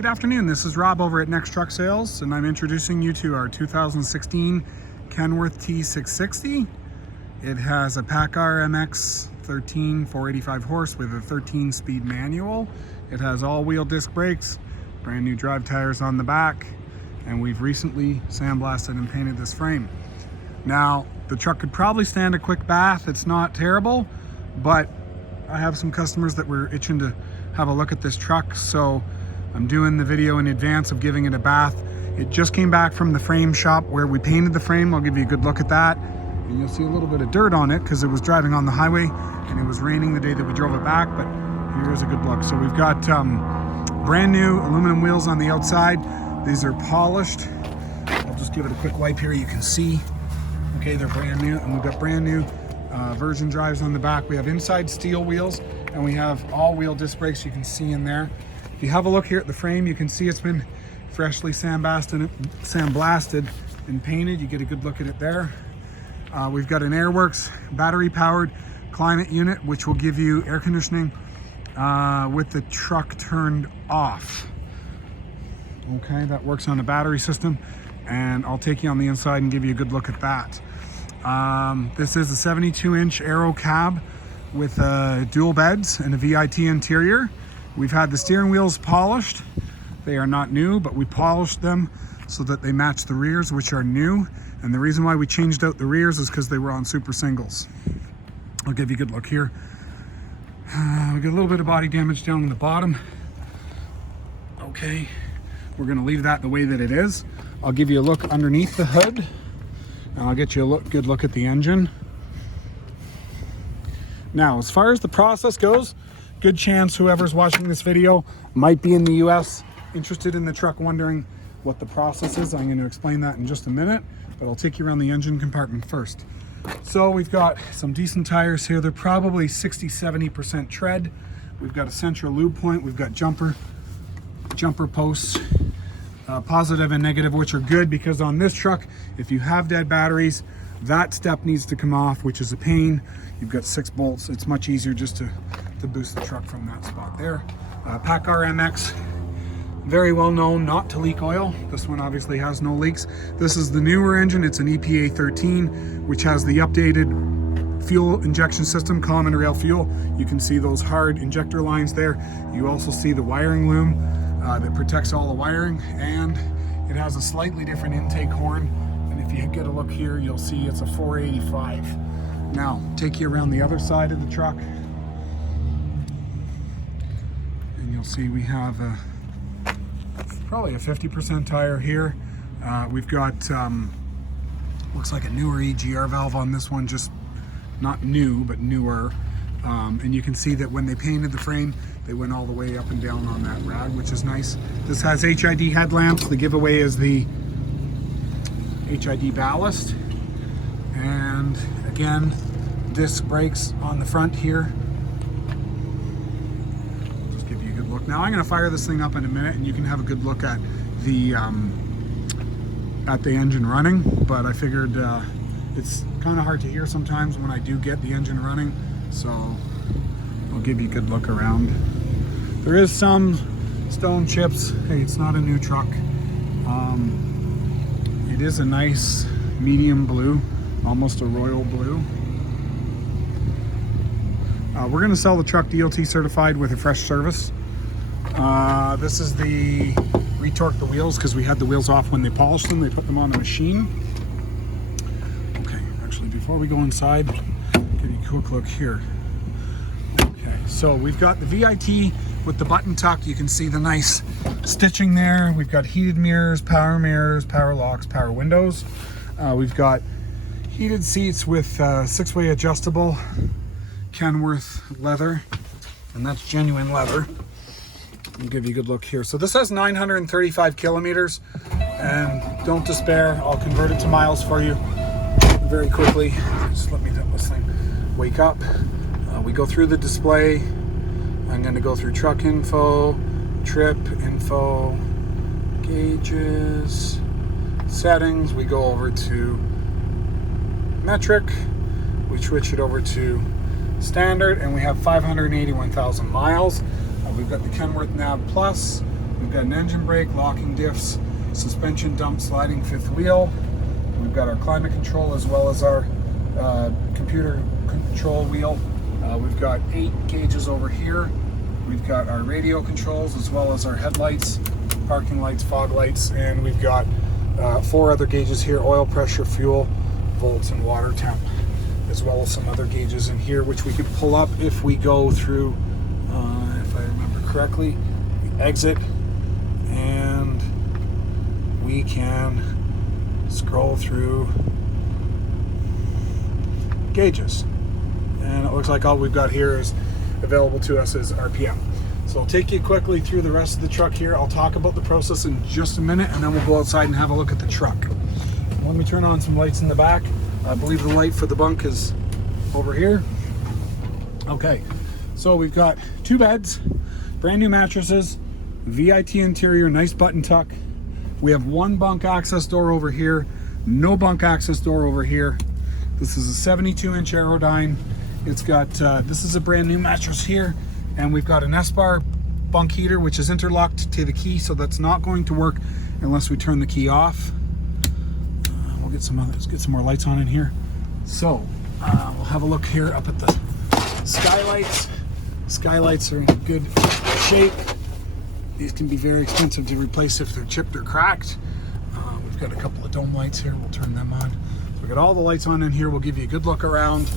Good afternoon, this is Rob over at Next Truck Sales, and I'm introducing you to our 2016 KW T660. It has a Paccar MX13 485 horse with a 13-speed manual. It has all-wheel disc brakes, brand new drive tires on the back, and we've recently sandblasted and painted this frame. Now, the truck could probably stand a quick bath. It's not terrible, but I have some customers that were itching to have a look at this truck, so I'm doing the video in advance of giving it a bath. It just came back from the frame shop where we painted the frame. I'll give you a good look at that. And you'll see a little bit of dirt on it because it was driving on the highway and it was raining the day that we drove it back, but here's a good look. So we've got brand new aluminum wheels on the outside. These are polished. I'll just give it a quick wipe here. You can see, okay, they're brand new, and we've got brand new version drives on the back. We have inside steel wheels and we have all-wheel disc brakes. You can see in there. If you have a look here at the frame, you can see it's been freshly sandblasted and painted. You get a good look at it there. We've got an Airworks battery-powered climate unit, which will give you air conditioning with the truck turned off. Okay, that works on a battery system, and I'll take you on the inside and give you a good look at that. This is a 72-inch Aero cab with dual beds and a VIT interior. We've had the steering wheels polished. They are not new, but we polished them so that they match the rears, which are new. And the reason why we changed out the rears is because they were on super singles. I'll give you a good look here. We got a little bit of body damage down in the bottom. Okay, we're gonna leave that the way that it is. I'll give you a look underneath the hood, and I'll get you a good look at the engine. Now, as far as the process goes, good chance whoever's watching this video might be in the US, interested in the truck, wondering what the process is. I'm going to explain that in just a minute, but I'll take you around the engine compartment first. So we've got some decent tires here. They're probably 60-70% tread. We've got a central lube point. We've got jumper posts, positive and negative, which are good because on this truck, if you have dead batteries, that step needs to come off, which is a pain. You've got 6 bolts. It's much easier just to boost the truck from that spot there. Paccar MX, very well known not to leak oil. This one obviously has no leaks. This is the newer engine. It's an EPA 13, which has the updated fuel injection system, common rail fuel. You can see those hard injector lines there. You also see the wiring loom that protects all the wiring, and it has a slightly different intake horn. And if you get a look here, you'll see it's a 485. Now, take you around the other side of the truck. You'll see we have probably a 50% tire here. We've got looks like a newer EGR valve on this one, just not new but newer, and you can see that when they painted the frame they went all the way up and down on that rad, which is nice. This has HID headlamps. The giveaway is the HID ballast, and again disc brakes on the front here. Now I'm going to fire this thing up in a minute and you can have a good look at the engine running, but I figured it's kind of hard to hear sometimes when I do get the engine running, so I'll give you a good look around. There is some stone chips. Hey, it's not a new truck. It is a nice medium blue, almost a royal blue. We're going to sell the truck DOT certified with a fresh service. This is the retorque the wheels because we had the wheels off when they polished them. They put them on a machine. Okay, actually before we go inside, give you a quick look here. Okay, so we've got the VIT with the button tuck. You can see the nice stitching there. We've got heated mirrors, power locks, power windows. We've got heated seats with 6-way adjustable Kenworth leather, and that's genuine leather. I'll give you a good look here. So this has 935 kilometers, and don't despair, I'll convert it to miles for you very quickly. Just let me let this thing wake up. We go through the display. I'm going to go through truck info, trip info, gauges, settings. We go over to metric. We switch it over to standard, and we have 581,000 miles. We've got the Kenworth Nav Plus, We've got an engine brake, locking diffs, suspension dump, sliding fifth wheel. We've got our climate control as well as our computer control wheel. We've got 8 gauges over here. We've got our radio controls as well as our headlights, parking lights, fog lights, and we've got 4 other gauges here: oil pressure, fuel, volts, and water temp, as well as some other gauges in here which we could pull up if we go through, if I remember correctly, we exit and we can scroll through gauges, and it looks like all we've got here is available to us is RPM. So I'll take you quickly through the rest of the truck here. I'll talk about the process in just a minute, and then we'll go outside and have a look at the truck. Let me turn on some lights in the back. I believe the light for the bunk is over here. Okay, so we've got 2 beds, brand new mattresses, VIT interior, nice button tuck. We have 1 bunk access door over here, no bunk access door over here. This is a 72-inch Aerodyne. It's got, this is a brand new mattress here, and we've got an Espar bunk heater, which is interlocked to the key, so that's not going to work unless we turn the key off. We'll get some other, let's get some more lights on in here. So we'll have a look here up at the skylights. Skylights are in good shape. These can be very expensive to replace if they're chipped or cracked. We've got a couple of dome lights here. We'll turn them on. So we got all the lights on in here. We'll give you a good look around.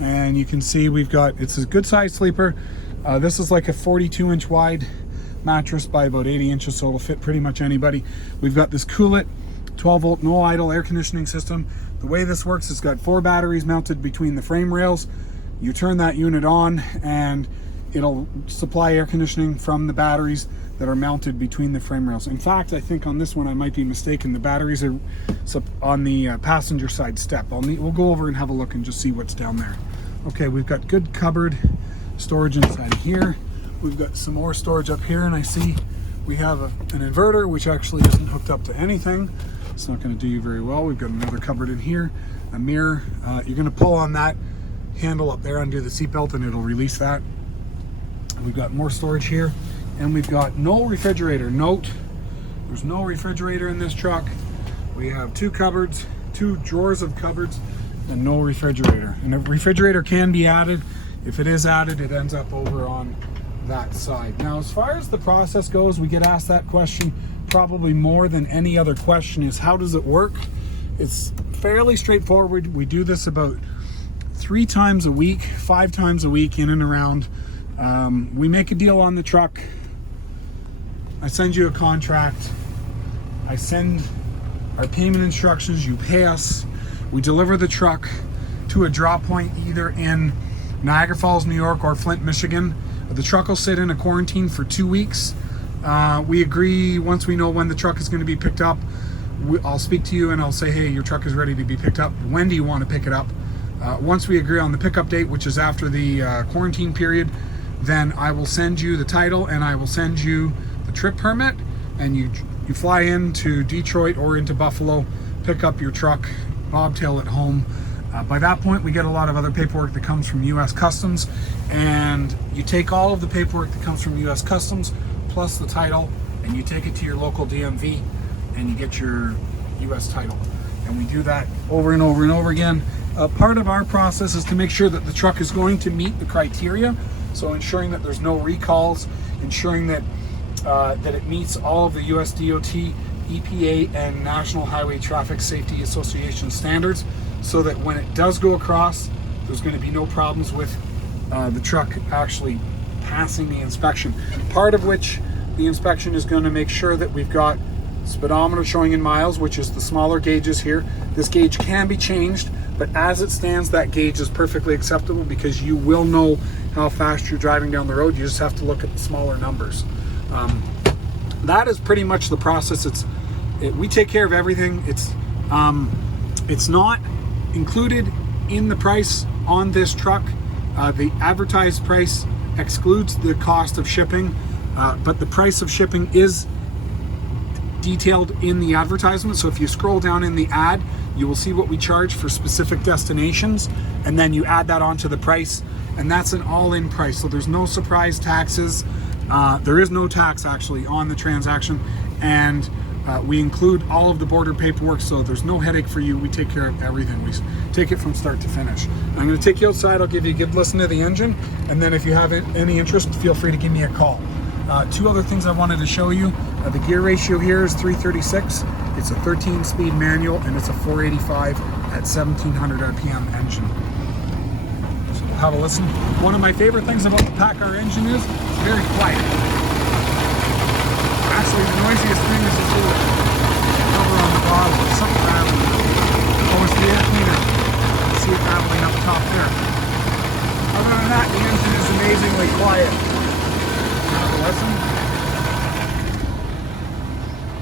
And you can see we've got, it's a good size sleeper. This is like a 42-inch wide mattress by about 80 inches, so it'll fit pretty much anybody. We've got this Coolit 12-volt no idle air conditioning system. The way this works, it's got 4 batteries mounted between the frame rails. You turn that unit on and it'll supply air conditioning from the batteries that are mounted between the frame rails. In fact, I think on this one I might be mistaken. The batteries are on the passenger side step. We'll go over and have a look and just see what's down there. Okay, we've got good cupboard storage inside here. We've got some more storage up here, and I see we have an inverter which actually isn't hooked up to anything. It's not going to do you very well. We've got another cupboard in here, a mirror. You're going to pull on that handle up there, undo the seatbelt, and it'll release that. We've got more storage here, and we've got no refrigerator. Note, there's no refrigerator in this truck. We have 2 cupboards, 2 drawers of cupboards, and no refrigerator. And a refrigerator can be added. If it is added, it ends up over on that side. Now, as far as the process goes, we get asked that question probably more than any other question, is how does it work? It's fairly straightforward. We do this about 3 times a week, 5 times a week, in and around. We make a deal on the truck. I send you a contract. I send our payment instructions. You pay us. We deliver the truck to a drop point either in Niagara Falls, New York, or Flint, Michigan. The truck will sit in a quarantine for 2 weeks. We agree, once we know when the truck is going to be picked up, I'll speak to you and I'll say, hey, your truck is ready to be picked up. When do you want to pick it up? Once we agree on the pickup date, which is after the quarantine period, then I will send you the title and I will send you the trip permit, and you fly into Detroit or into Buffalo, pick up your truck, bobtail it home. By that point, we get a lot of other paperwork that comes from U.S. Customs, and you take all of the paperwork that comes from U.S. Customs plus the title, and you take it to your local DMV, and you get your U.S. title. And we do that over and over and over again. Part of our process is to make sure that the truck is going to meet the criteria, so ensuring that there's no recalls, ensuring that that it meets all of the U.S. DOT, EPA, and National Highway Traffic Safety Association standards, so that when it does go across, there's going to be no problems with the truck actually passing the inspection. Part of which the inspection is going to make sure that we've got speedometer showing in miles, which is the smaller gauges here. This gauge can be changed, but as it stands, that gauge is perfectly acceptable because you will know how fast you're driving down the road. You just have to look at the smaller numbers. That is pretty much the process. We take care of everything. It's not included in the price on this truck. The advertised price excludes the cost of shipping, but the price of shipping is detailed in the advertisement. So if you scroll down in the ad, you will see what we charge for specific destinations, and then you add that onto the price, and that's an all-in price. So there's no surprise taxes. There is no tax actually on the transaction, and we include all of the border paperwork, so there's no headache for you. We take care of everything. We take it from start to finish. I'm going to take you outside. I'll give you a good listen to the engine, and then if you have any interest, feel free to give me a call. Two other things I wanted to show you. The gear ratio here is 336. It's a 13-speed manual, and it's a 485 at 1700 RPM engine. So we'll have a listen. One of my favorite things about the Paccar engine is it's very quiet. Actually, the noisiest thing is this little cover on the bottom. There's something rattling. Oh, it's the air cleaner. You see it rattling up top there. Other than that, the engine is amazingly quiet. Have a listen.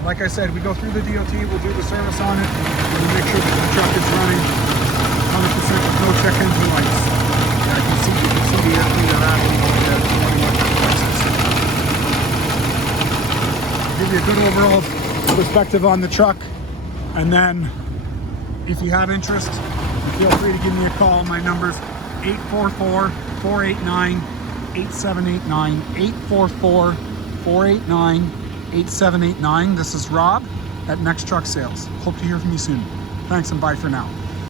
Like I said, we go through the DOT, we'll do the service on it, and we'll make sure that the truck is running 100% with no check engine lights. Yeah, you can see the air cleaner rattling over there. Give you a good overall perspective on the truck, and then if you have interest, feel free to give me a call. My number's 844-489-8789, 844-489-8789. This is Rob at Next Truck Sales. Hope to hear from you soon. Thanks and bye for now.